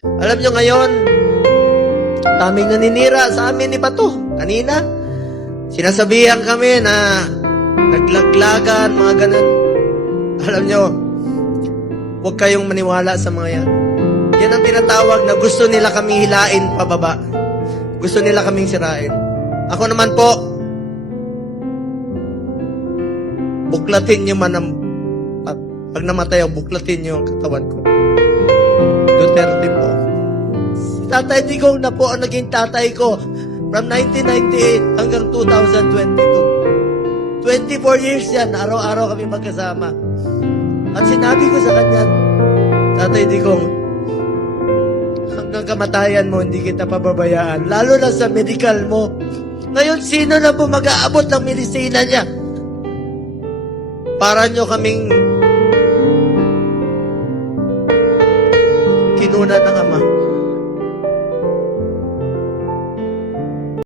Alam nyo ngayon, daming naninira sa amin ni Bato. Kanina, sinasabihan kami na naglaglagan, mga ganun. Alam nyo, huwag kayong maniwala sa mga yan. Yan ang tinatawag na gusto nila kami hilain pababa. Gusto nila kaming sirain. Ako naman po, buklatin nyo man ang, pag namatay ako, buklatin nyo ang katawan ko. Duterte po. Si Tatay Digong na po ang naging tatay ko from 1998 hanggang 2022. 24 years yan, araw-araw kami magkasama. At sinabi ko sa kanya, Tatay Digong, hanggang kamatayan mo, hindi kita pababayaan. Lalo na sa medical mo. Ngayon, sino na po mag-aabot ng medisina niya? Para nyo kaming kinuna ng Ama.